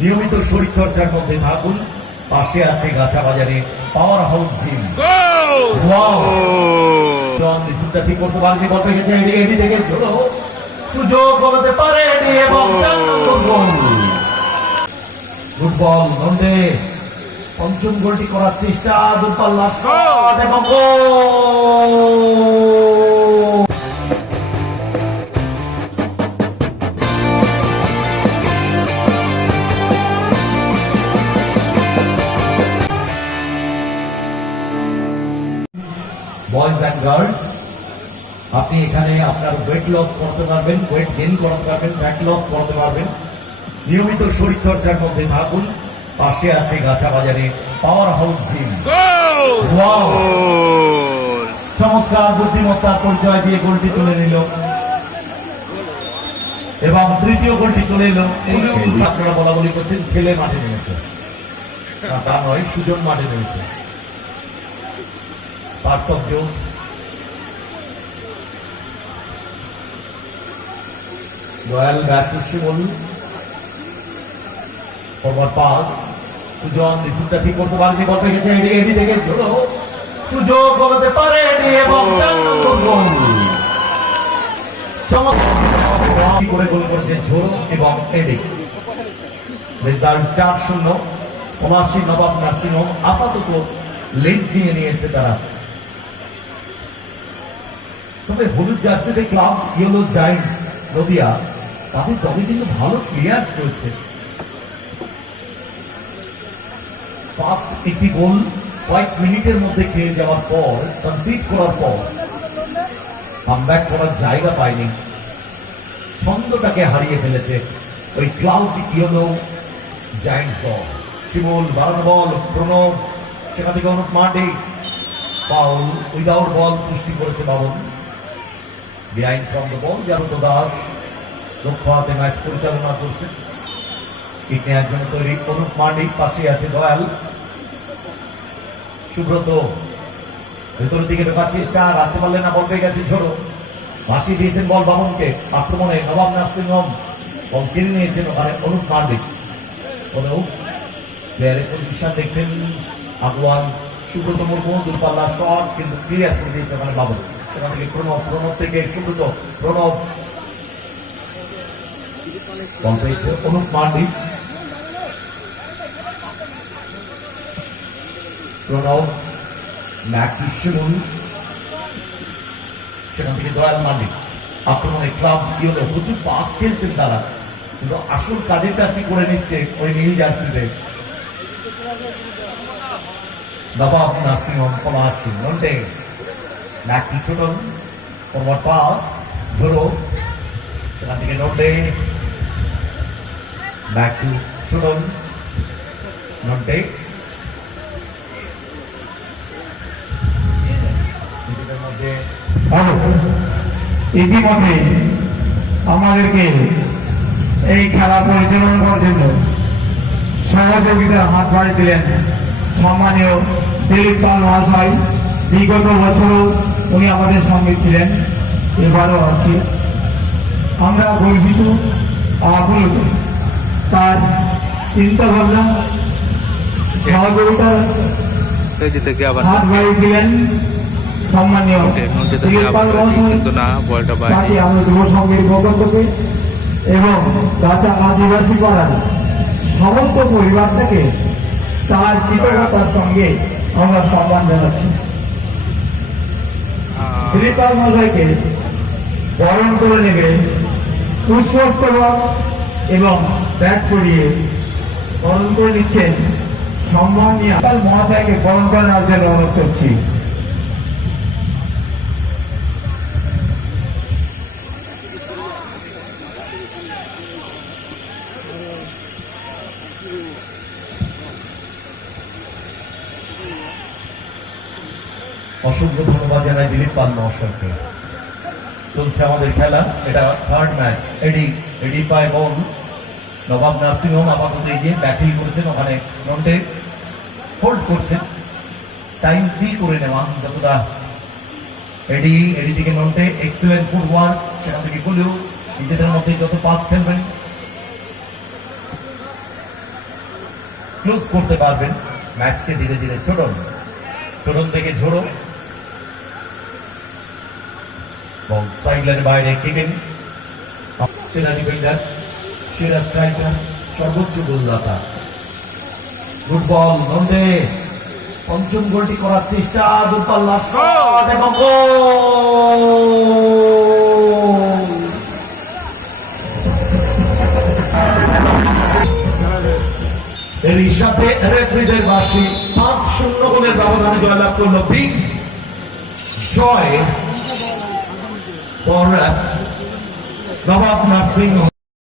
নিয়মিত শরীরচর্চার মধ্যে থাকুন। পাশে আছে গাছা বাজারে পাওয়ার হাউস জিম। ওয়াও ঠিক করতে পারেনি বল পেয়েছে এদিকে এদিকে ঝোলো। সুযোগ বলতে পারে গোল। ফুটবল নন্দে পঞ্চম গোলটি করার চেষ্টা দূরপাল্লা শট এবং গোল। বয়েজ অ্যান্ড গার্লস আপনি এখানে আপনার ওয়েট লস করতে পারবেন ওয়েট গেইন করতে পারবেন ফ্যাট লস করতে পারবেন। নিয়মিত শরীরচর্চার মধ্যে থাকুন। পাশে আছে গাছা বাজারে পাওয়ার হাউস জিম চমৎকার বুদ্ধিমত্তার পরিচয় দিয়ে গোলটি তুলে নিল। এবং তৃতীয় গোলটি তুলে এলো আপনারা বলা বলি করছেন ছেলে মাঠে নেমেছে। তা নয় সুজন মাঠে নেমেছে। Parts of jokes. Royal to Shimon. Forward pass. Sujan রিসিভটা ঠিক করতে পারেনি, বল পেয়েছে এদিকে এদিকে ঝোলো সুযোগ বলতে পারে এডি এবং চমৎকার করে গোল করেছে ঝোড়ো এবং এডি রেজাল্ট চার শূন্য পলাশী নবাব নার্সিংহোম আপাতত লিড দিয়ে নিয়েছে তারা তবে হলুদ জার্সিতে ক্লাব ইয়েলো জায়ান্টস নদিয়া। তাদের দলে কিন্তু ভালো প্লেয়ার্স রয়েছে। ফার্স্ট একটি গোল, কয়েক মিনিটের মধ্যে খেয়ে যাওয়ার পর কনসিড করার পর কামব্যাক করার জায়গা পায়নি। ছন্দটাকে হারিয়ে ফেলেছে ওই ক্লাউড ইয়েলো জায়ান্টস দল। বারান বল, প্রণব, সেখান থেকে অনুপ পাউল উইদাউট বল পুষ্টি করেছে বাবন ফ্রম দ্য বল জারুত দাস লক্ষ্য হাতে ম্যাচ পরিচালনা করছে। কিক নেওয়ার জন্য তৈরি অনুপ মান্ডি পাশে আছে দয়াল। সুব্রত, ভেতরের দিকে ঢোকার চেষ্টা রাখতে পারলেন না, বল পেয়ে গেছে ঝোড়ো। ভাসি দিয়েছেন বল বামনকে, আক্রমণে নবাব নার্সিং হোম বল কিনে নিয়েছেন ওখানে অনুপ মান্ডি। অনুপ প্লেয়ারের পজিশন দেখছেন আগুয়ান, সুব্রত মুর্মু দূরপাল্লা শট কিন্তু ক্লিয়ার করে দিয়েছে ওখানে বাবু সেখান থেকে প্রণব প্রণব থেকে সুব্রত প্রণব। বল পেয়েছে অনুপ মান্ডি। প্রণব ম্যাকি শিমুল? সেখান থেকে দয়াল মান্ডি। আক্রমণে ক্লাব হলো? প্রচুর পাস খেলছেন তারা। কিন্তু আসল কাজের কাজই করে নিচ্ছে ওই নীল জার্সিতে। নবাব নার্সিং হোম পলাশি নন্ডে ম্যাকি ছোটন ফরওয়ার্ড ঝোড়ো সেখান থেকে ম্যাকি ছোটন নন্ডে নিজেদের মধ্যে ভালো ইতিমধ্যে আমাদেরকে এই খেলা পরিচালনা করার জন্য সহযোগিতার হাত বাড়িয়ে দিলেন সম্মানীয় দিলীপ পাল মহাশয়। বিগত বছরও উনি আমাদের সঙ্গে ছিলেন এবারও আছে। আমরা গর্বিত আপ্লুত। তার চিন্তা ভাবনা সহযোগিতার এই যে থেকে আবার হাত বাড়িয়ে দিলেন সম্মানীয় আমরা যুব এবং আদিবাসী পাড়ার সমস্ত পরিবার থেকে তার কৃতজ্ঞতার সঙ্গে আমরা সম্মান জানাচ্ছি। শ্রীপাল মশাইকে বরণ করে নেবে পুষ্পস্তবক এবং ব্যাগ করিয়ে বরণ করে নিচ্ছেন সম্মান নিয়ে মহাশয়কে বরণ করে নেওয়ার জন্য অনুরোধ করছি। অসংখ্য ধন্যবাদ জানাই দিলীপ পাল মহাশয়কে। চলছে আমাদের খেলা, এটা থার্ড ম্যাচ এডি এডি পায় বল। নবাব নার্সিং হোম আপাতত এগিয়ে ব্যাটিং করেছেন ওখানে নন্টে হোল্ড করছেন টাইম ফ্রি করে নেওয়া যতটা এডি এডি থেকে নন্টে এক্সেলেন্ট ফুটওয়ার্ক সেখান থেকে গোলেও নিজেদের মধ্যে যত পাস খেলবেন ক্লোজ করতে পারবেন। ম্যাচকে ধীরে ধীরে ছোটন ছোটন থেকে ঝোড়ো। বল সাইডলাইনের বাইরে কেকেন সেরা ডিফেন্ডার সেরা স্ট্রাইকার সর্বোচ্চ গোলদাতা। ফুটবল নন্দে পঞ্চম গোলটি করার চেষ্টা দূরপাল্লা শট এবং এরই সাথে রেফরিদের বাসী পাঁচ শূন্য গোলের ব্যবধানে জয়লাভ করল বিগ জয়। For Nawab nursing